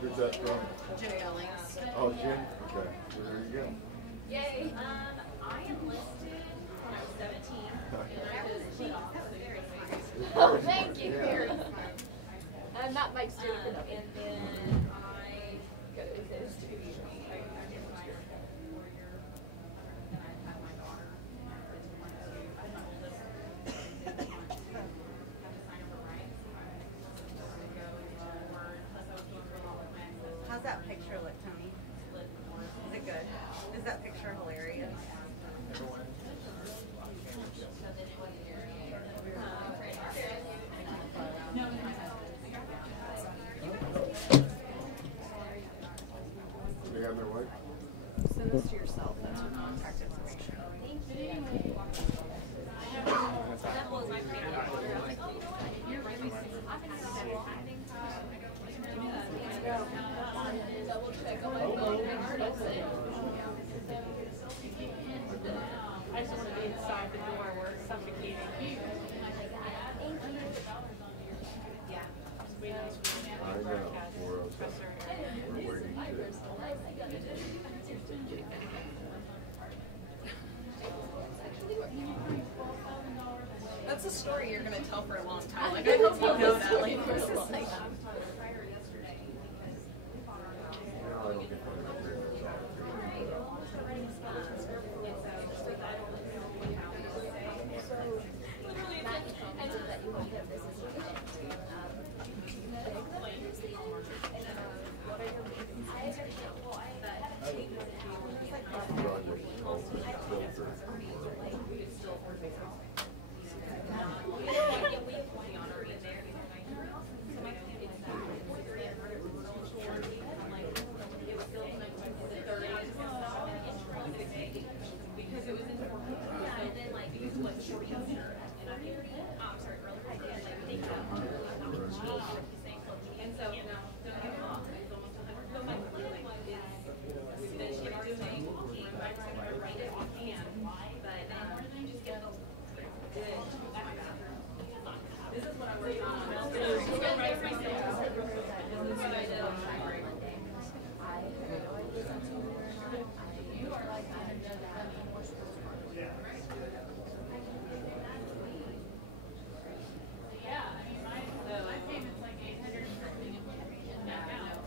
Who's that from? JLX. Oh, Jen? Okay. Well, there you go. Yay. I enlisted when I was 17. That was very fun. Oh, thank you. Very fun. I'm not Mike's student. And then I go to his studio. How's that picture look, Tony? Is it good? Is that picture hilarious? They have their way? Send this to yourself. That's your contact information. That was my favorite. I was like, oh, you know what? You're really double check on my phone. I just want to be inside the door where it's suffocating. Yeah. I know. We're waiting That's a story you're going to tell for a long time. Like, I hope you know that. Like, this is like... I don't get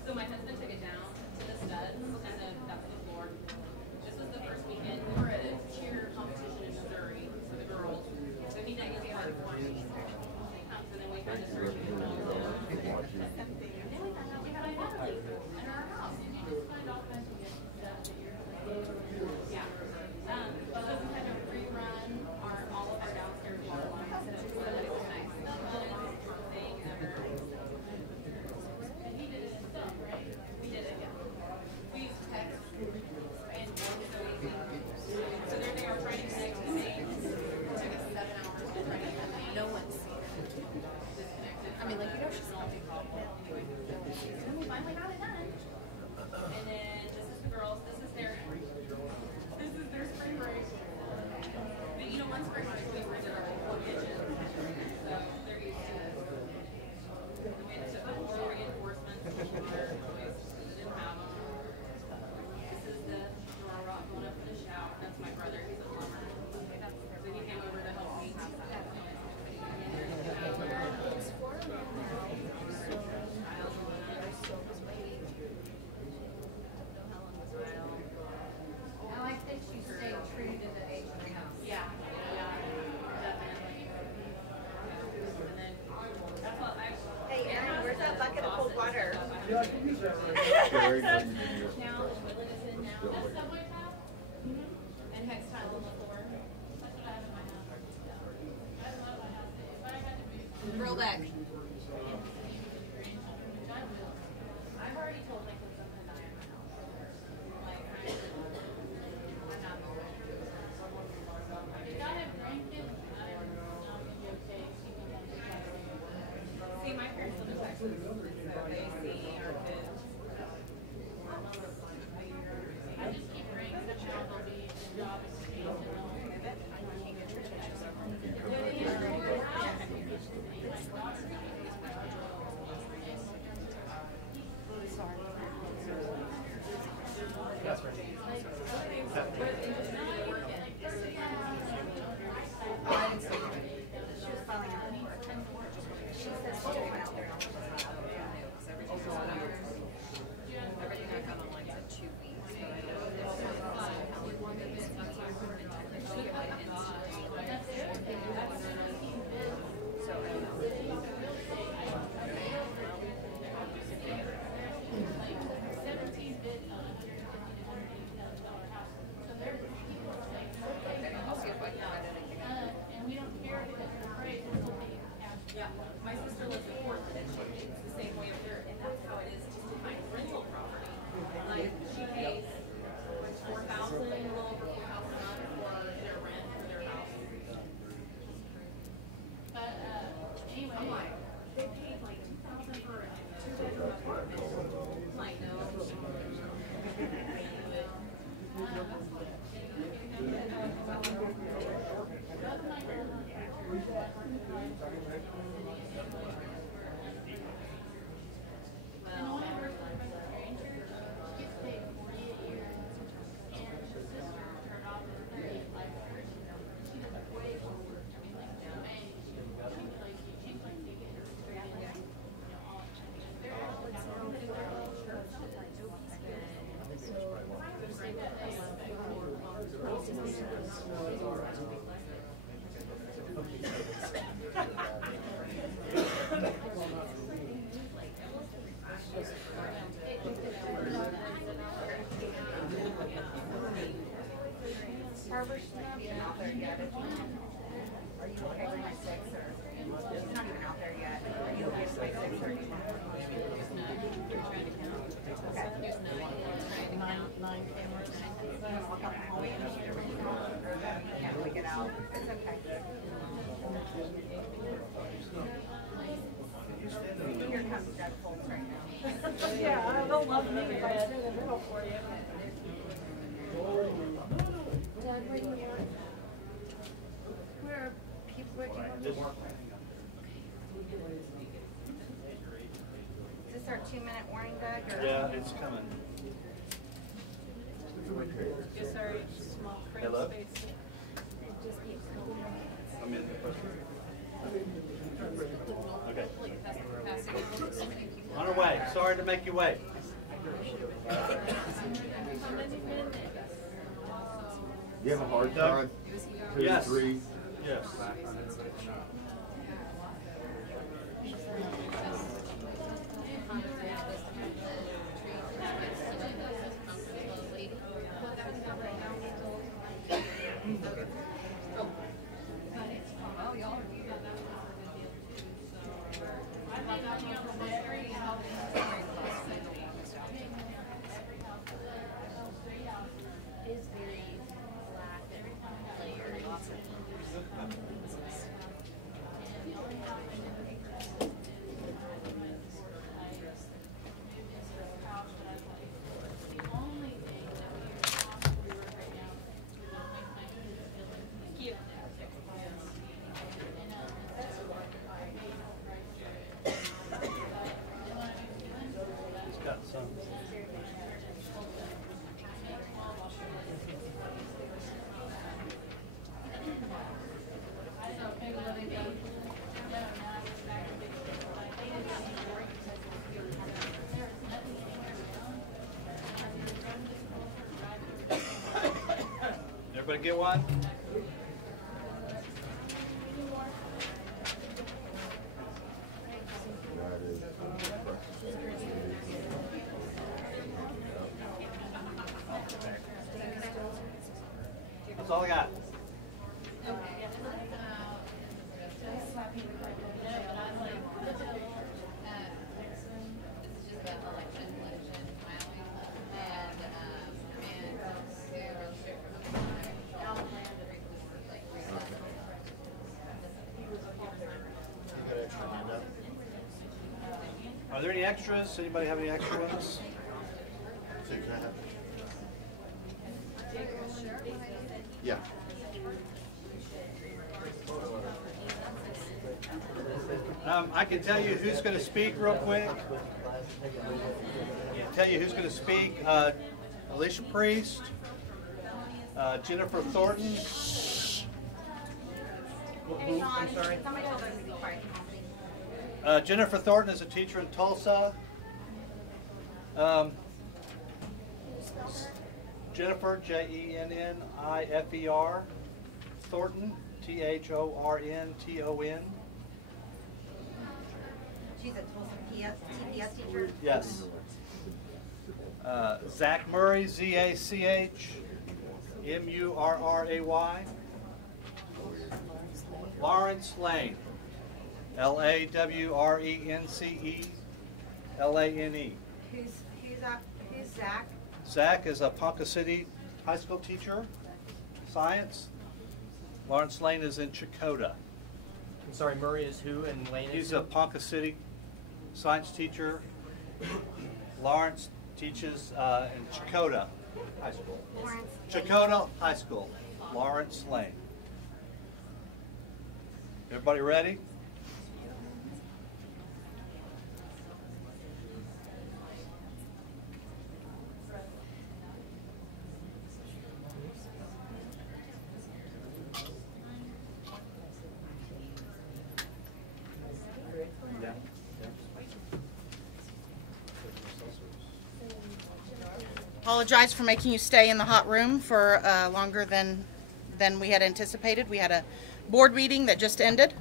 So my husband took it down to the studs, and then that's the floor. This was the first weekend. We were at a cheer competition in Missouri for the girls. So he didn't get hard for me. And then we had to search it. And then we found out we had a family in our house. And you just find all kinds of good stuff that you're like, yeah. So we had to rerun all of our downstairs water lines. So that was nice. Thing ever. And he did it himself, right? We did it, yeah. We used text and so there they are trying to connect to the main. It took us 7 hours to try to get the No one's disconnected. I mean, like, you know, she's not doing anyway. And then we finally got it done. And then this is the girls. This is their spring break. But you know, one spring break we rented our whole kitchen. So they're used to it. We had to put more reinforcements for our toys. They didn't have them. This is the drawer rock going up for the shower. That's my brother. He's a plumber. So he came over to help me. I like that you stay true to the age of the house. Yeah, definitely. And then that's what I. Hey, Aaron, where's that bucket of cold water? Scary, but you can just- Now, the toilet is in now. That's Subway tile? And hex tile on the floor. That's what I have in my house. That's what I have. If I had to move. Roll back. I've already told Nicholas I'm gonna die in my house. Like, I'm not moving. If I have grandkids, I would be okay. See, my parents live in Texas, so they see our kids. I just keep praying that child will be in job education. Sorry. the support that it's the same way up there, and that's how it is just to find rental property. Like she pays $4,000, a little over $4,000 for their rent for their house. But anyway, I'm like, they paid like $2,000 for a two-bedroom apartment. I'm like, no. and one of her sons is a stranger. She gets paid 40 a year, and her sister turned off at 30 like her. She does way more work. I mean, like, and she's like to get her straight in, all the time. They're actually got her to their own church. So they got a Harbor's not even out there yet. Are you okay with my 6 or? It's not even out there yet. Are you okay with my 6 or? Nine cameras. Walk out the hallway and shoot everything off. Can't wait it out. It's okay. Here comes Doug Foltz right now. Yeah, they'll love me if I sit in the middle for you. Doug, where do you want? Where are people, where do you want? Is this our 2-minute warning, Doug? Or? Yeah, it's coming. Yes, sorry, small print Hello? space. I'm in the question. Okay. On our way. Sorry to make you wait. You have a hard time? Yes. 3. Yes. is very flat and layered, lots of It's got some. Everybody get one? That's all I got. Are there any extras? Anybody have any extra ones? Yeah. I can tell you who's going to speak real quick. I can tell you who's going to speak. Alicia Priest, Jennifer Thornton. Who? I'm sorry. Somebody told her to be quiet. Jennifer Thornton is a teacher in Tulsa. Jennifer, Jennifer, Thornton, Thornton. She's a Tulsa TPS teacher. Yes. Zach Murray, ZACHMURRAY. Lawrence Lane. Lawrencele. Who's Zach? Zach is a Ponca City high school teacher, science. Lawrence Lane is in Chakota. I'm sorry, Murray is who and Lane is He's who? a Ponca City science teacher. Lawrence teaches in Chakota High School. Lawrence. Chakota High School. Lawrence Lane. Everybody ready? Apologize for making you stay in the hot room for longer than we had anticipated. We had a board meeting that just ended.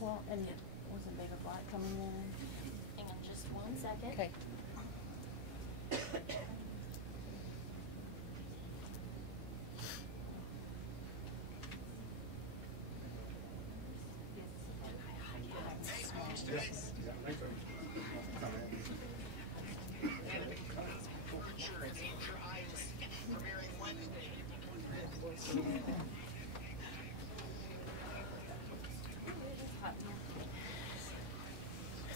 Well, and wasn't David Black coming in? Hang on just 1 second. Okay.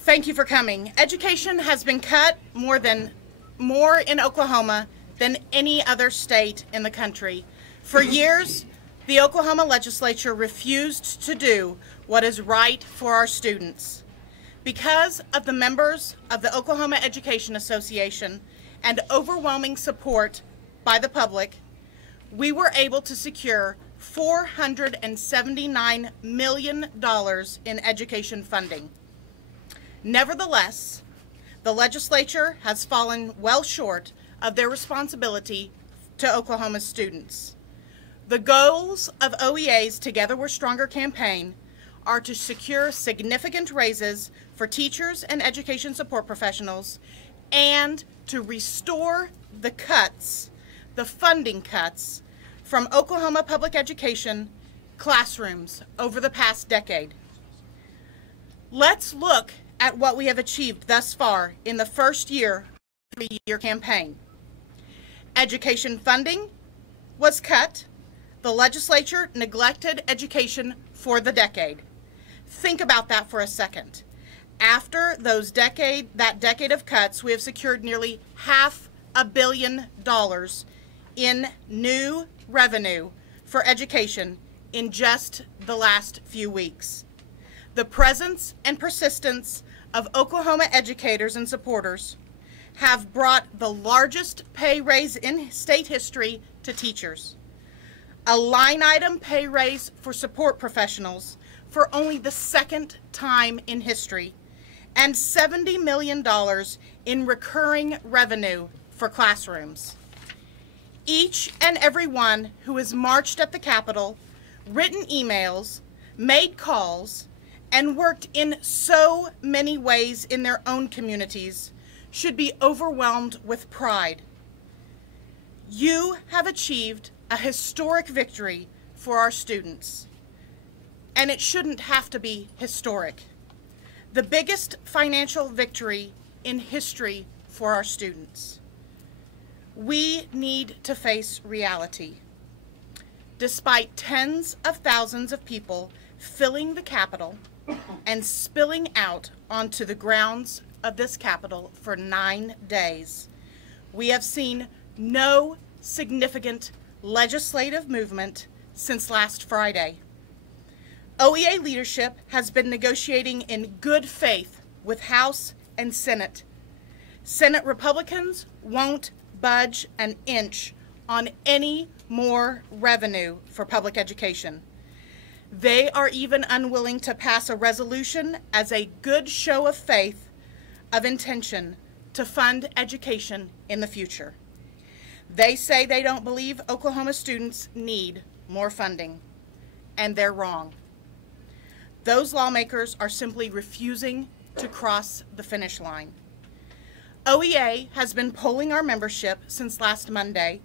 Thank you for coming. Education has been cut more in Oklahoma than any other state in the country. For years, the Oklahoma legislature refused to do what is right for our students. Because of the members of the Oklahoma Education Association and overwhelming support by the public, we were able to secure $479 million in education funding. Nevertheless, the legislature has fallen well short of their responsibility to Oklahoma's students. The goals of OEA's Together We're Stronger campaign are to secure significant raises for teachers and education support professionals and to restore the funding cuts from Oklahoma public education classrooms over the past decade. Let's look at what we have achieved thus far in the first year of the 3-year campaign. Education funding was cut. The legislature neglected education for the decade. Think about that for a second. After that decade of cuts, we have secured nearly $500 million in new revenue for education in just the last few weeks. The presence and persistence of Oklahoma educators and supporters have brought the largest pay raise in state history to teachers, a line item pay raise for support professionals for only the second time in history, and $70 million in recurring revenue for classrooms. Each and every one who has marched at the Capitol, written emails, made calls, and worked in so many ways in their own communities should be overwhelmed with pride. You have achieved a historic victory for our students, and it shouldn't have to be historic. The biggest financial victory in history for our students. We need to face reality. Despite tens of thousands of people filling the Capitol and spilling out onto the grounds of this Capitol for 9 days, we have seen no significant legislative movement since last Friday. OEA leadership has been negotiating in good faith with House and Senate. Senate Republicans won't budge an inch on any more revenue for public education. They are even unwilling to pass a resolution as a good show of faith of intention to fund education in the future. They say they don't believe Oklahoma students need more funding, and they're wrong. Those lawmakers are simply refusing to cross the finish line. OEA has been polling our membership since last Monday,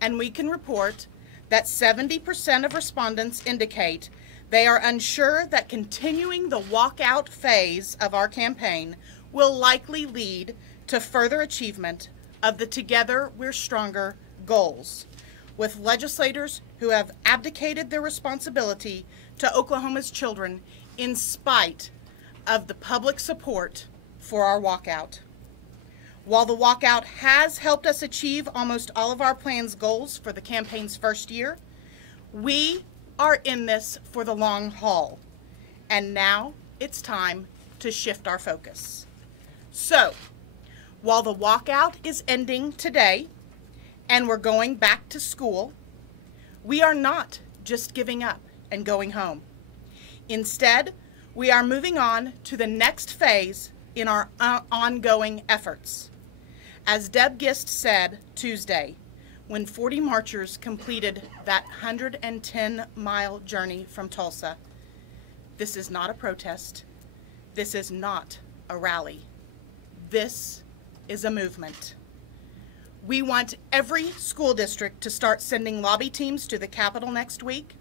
and we can report that 70% of respondents indicate they are unsure that continuing the walkout phase of our campaign will likely lead to further achievement of the Together We're Stronger goals, with legislators who have abdicated their responsibility to Oklahoma's children in spite of the public support for our walkout. While the walkout has helped us achieve almost all of our plan's goals for the campaign's first year, we are in this for the long haul, and now it's time to shift our focus. So, while the walkout is ending today and we're going back to school, we are not just giving up and going home. Instead, we are moving on to the next phase in our ongoing efforts. As Deb Gist said Tuesday, when 40 marchers completed that 110-mile journey from Tulsa, this is not a protest. This is not a rally. This is a movement. We want every school district to start sending lobby teams to the Capitol next week.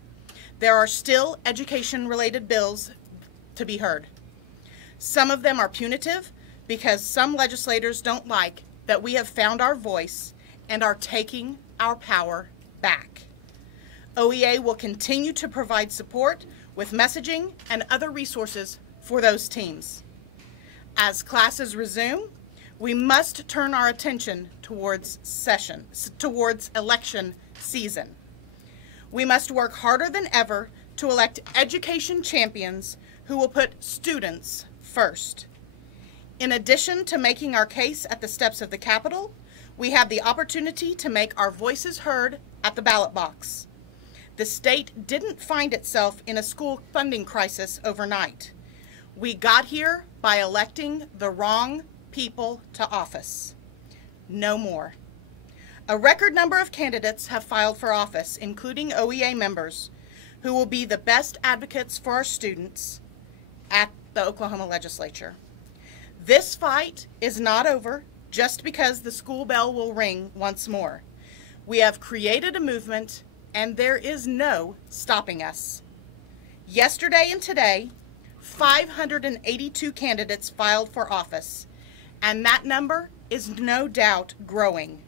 There are still education-related bills to be heard. Some of them are punitive because some legislators don't like that we have found our voice and are taking our power back. OEA will continue to provide support with messaging and other resources for those teams. As classes resume, we must turn our attention towards election season. We must work harder than ever to elect education champions who will put students first. In addition to making our case at the steps of the Capitol, we have the opportunity to make our voices heard at the ballot box. The state didn't find itself in a school funding crisis overnight. We got here by electing the wrong people to office. No more. A record number of candidates have filed for office, including OEA members, who will be the best advocates for our students at the Oklahoma legislature. This fight is not over just because the school bell will ring once more. We have created a movement, and there is no stopping us. Yesterday and today, 582 candidates filed for office, and that number is no doubt growing.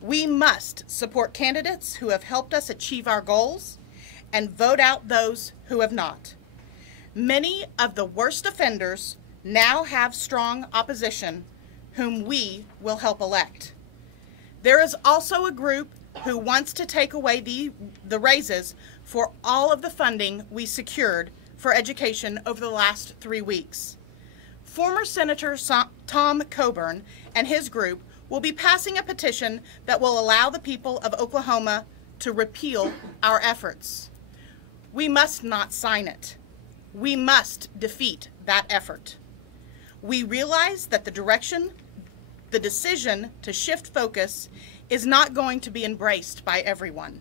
We must support candidates who have helped us achieve our goals and vote out those who have not. Many of the worst offenders now have strong opposition whom we will help elect. There is also a group who wants to take away the raises for all of the funding we secured for education over the last 3 weeks. Former Senator Tom Coburn and his group will be passing a petition that will allow the people of Oklahoma to repeal our efforts. We must not sign it. We must defeat that effort. We realize that the decision to shift focus is not going to be embraced by everyone.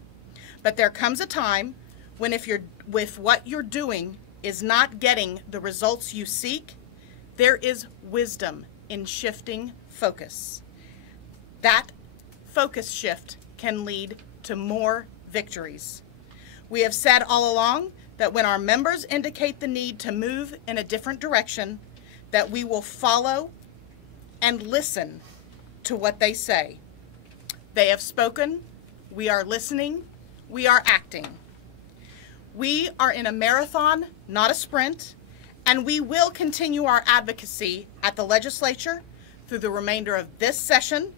But there comes a time when if what you're doing is not getting the results you seek, there is wisdom in shifting focus. That focus shift can lead to more victories. We have said all along that when our members indicate the need to move in a different direction, that we will follow and listen to what they say. They have spoken, we are listening, we are acting. We are in a marathon, not a sprint, and we will continue our advocacy at the legislature through the remainder of this session,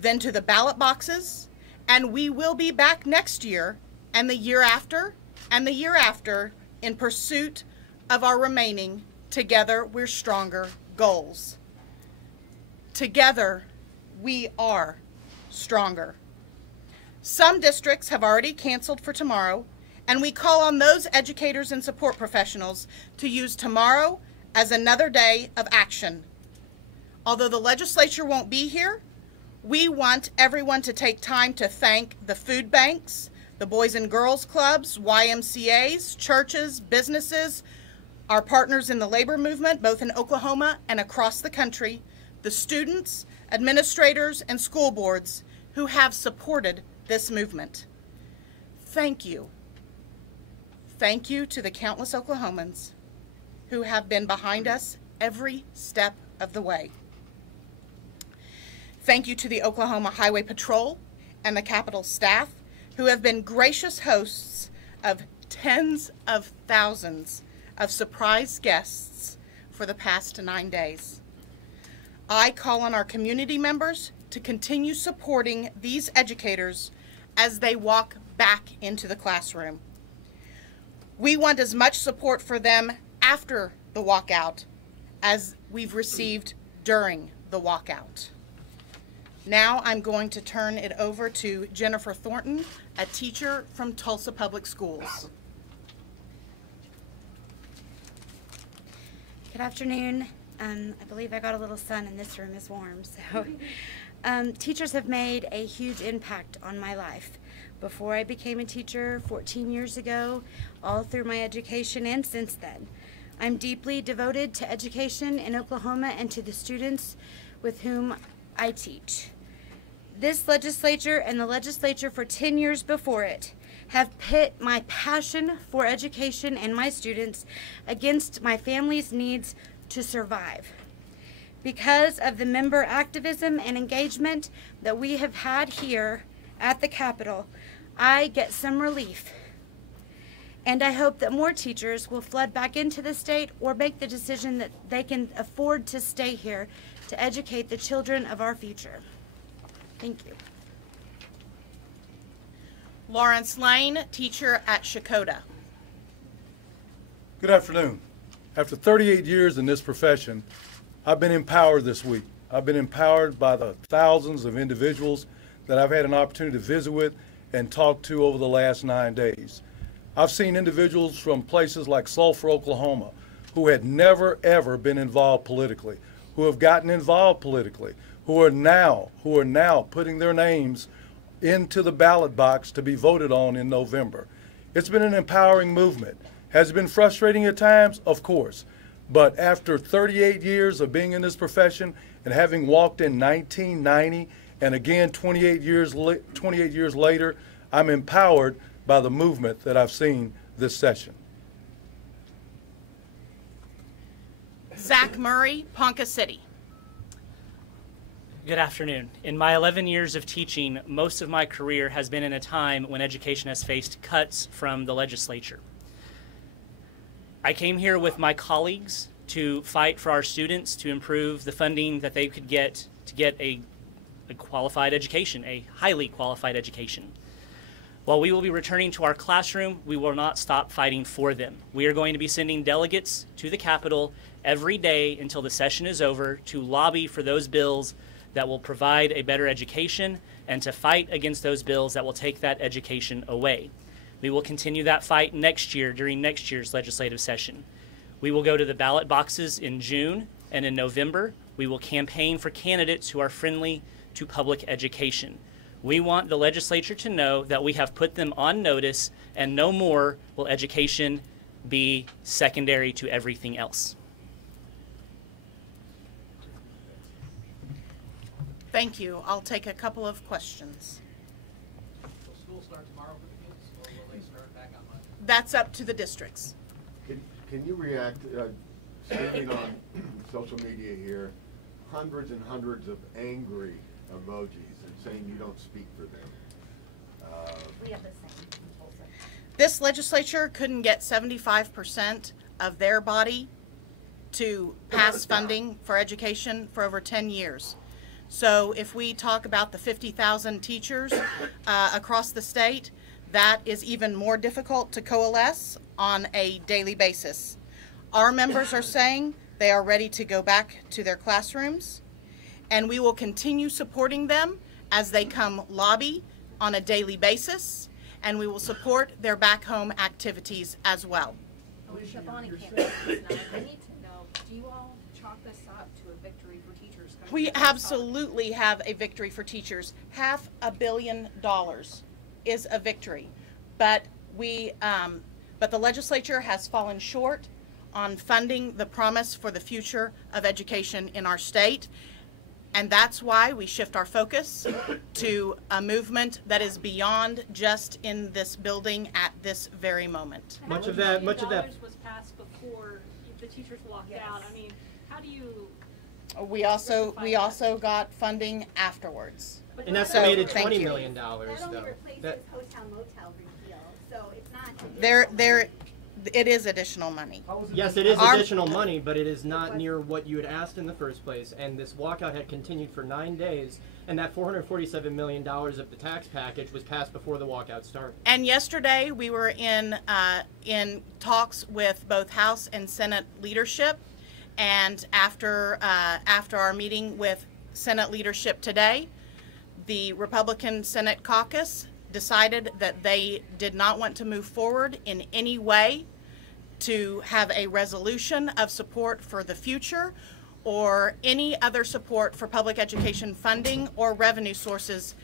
then to the ballot boxes, and we will be back next year and the year after and the year after in pursuit of our remaining Together We're Stronger goals. Together, we are stronger. Some districts have already canceled for tomorrow, and we call on those educators and support professionals to use tomorrow as another day of action. Although the legislature won't be here, we want everyone to take time to thank the food banks, the Boys and Girls Clubs, YMCAs, churches, businesses, our partners in the labor movement, both in Oklahoma and across the country, the students, administrators, and school boards who have supported this movement. Thank you. Thank you to the countless Oklahomans who have been behind us every step of the way. Thank you to the Oklahoma Highway Patrol and the Capitol staff who have been gracious hosts of tens of thousands of surprise guests for the past 9 days. I call on our community members to continue supporting these educators as they walk back into the classroom. We want as much support for them after the walkout as we've received during the walkout. Now I'm going to turn it over to Jennifer Thornton, a teacher from Tulsa Public Schools. Good afternoon. I believe I got a little sun and this room is warm. So, teachers have made a huge impact on my life. Before I became a teacher 14 years ago, all through my education and since then. I'm deeply devoted to education in Oklahoma and to the students with whom I teach. This legislature and the legislature for 10 years before it have pit my passion for education and my students against my family's needs to survive. Because of the member activism and engagement that we have had here at the Capitol, I get some relief. And I hope that more teachers will flood back into the state or make the decision that they can afford to stay here to educate the children of our future. Thank you. Lawrence Lane, teacher at Shakota. Good afternoon. After 38 years in this profession, I've been empowered this week. I've been empowered by the thousands of individuals that I've had an opportunity to visit with and talk to over the last 9 days. I've seen individuals from places like Sulphur, Oklahoma, who had never ever been involved politically, who have gotten involved politically, who are now putting their names into the ballot box to be voted on in November. It's been an empowering movement. Has it been frustrating at times? Of course. But after 38 years of being in this profession and having walked in 1990 and again 28 years later, I'm empowered by the movement that I've seen this session. Zach Murray, Ponca City. Good afternoon. In my 11 years of teaching, most of my career has been in a time when education has faced cuts from the legislature. I came here with my colleagues to fight for our students to improve the funding that they could get to get a qualified education, a highly qualified education. While we will be returning to our classroom, we will not stop fighting for them. We are going to be sending delegates to the Capitol every day until the session is over to lobby for those bills that will provide a better education and to fight against those bills that will take that education away. We will continue that fight next year during next year's legislative session. We will go to the ballot boxes in June and in November. We will campaign for candidates who are friendly to public education. We want the legislature to know that we have put them on notice and no more will education be secondary to everything else. Thank you. I'll take a couple of questions. Will school start tomorrow for the kids, or will they start back on Monday? That's up to the districts. Can you react, speaking on social media here, hundreds and hundreds of angry emojis and saying you don't speak for them? We have the same in Tulsa. This legislature couldn't get 75% of their body to pass funding for education for over 10 years. So if we talk about the 50,000 teachers across the state, that is even more difficult to coalesce on a daily basis. Our members are saying they are ready to go back to their classrooms, and we will continue supporting them as they come lobby on a daily basis, and we will support their back home activities as well. Alicia, Bonnie can't make this now. I need to know, do you all chalk this up to a victory for teachers? We absolutely have a victory for teachers. $500 million is a victory, but the legislature has fallen short on funding the promise for the future of education in our state. And that's why we shift our focus to a movement that is beyond just in this building at this very moment. Much of that was passed before the teachers walked out. I mean, how do you? We also got funding afterwards. An estimated So, thank $20 you. million, That only though. replaces That- hotel motel repeal, so it's not. It is additional money. Yes, it is Our- additional money, but it is not near what you had asked in the first place. And this walkout had continued for 9 days, and that $447 million of the tax package was passed before the walkout started. And yesterday we were in talks with both House and Senate leadership, and after our meeting with Senate leadership today, the Republican Senate caucus decided that they did not want to move forward in any way to have a resolution of support for the future or any other support for public education funding or revenue sources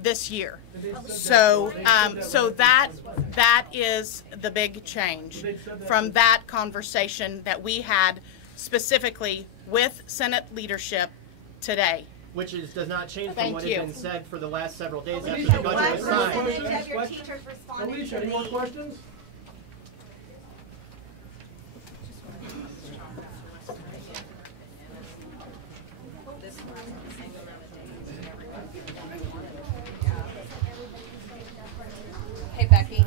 this year. So that is the big change from that conversation that we had specifically with Senate leadership today. Which does not change from Thank what you. had been said for the last several days after Alicia, the budget what was signed. percentage of your teachers responded Alicia, to any more the? questions? Hey Becky,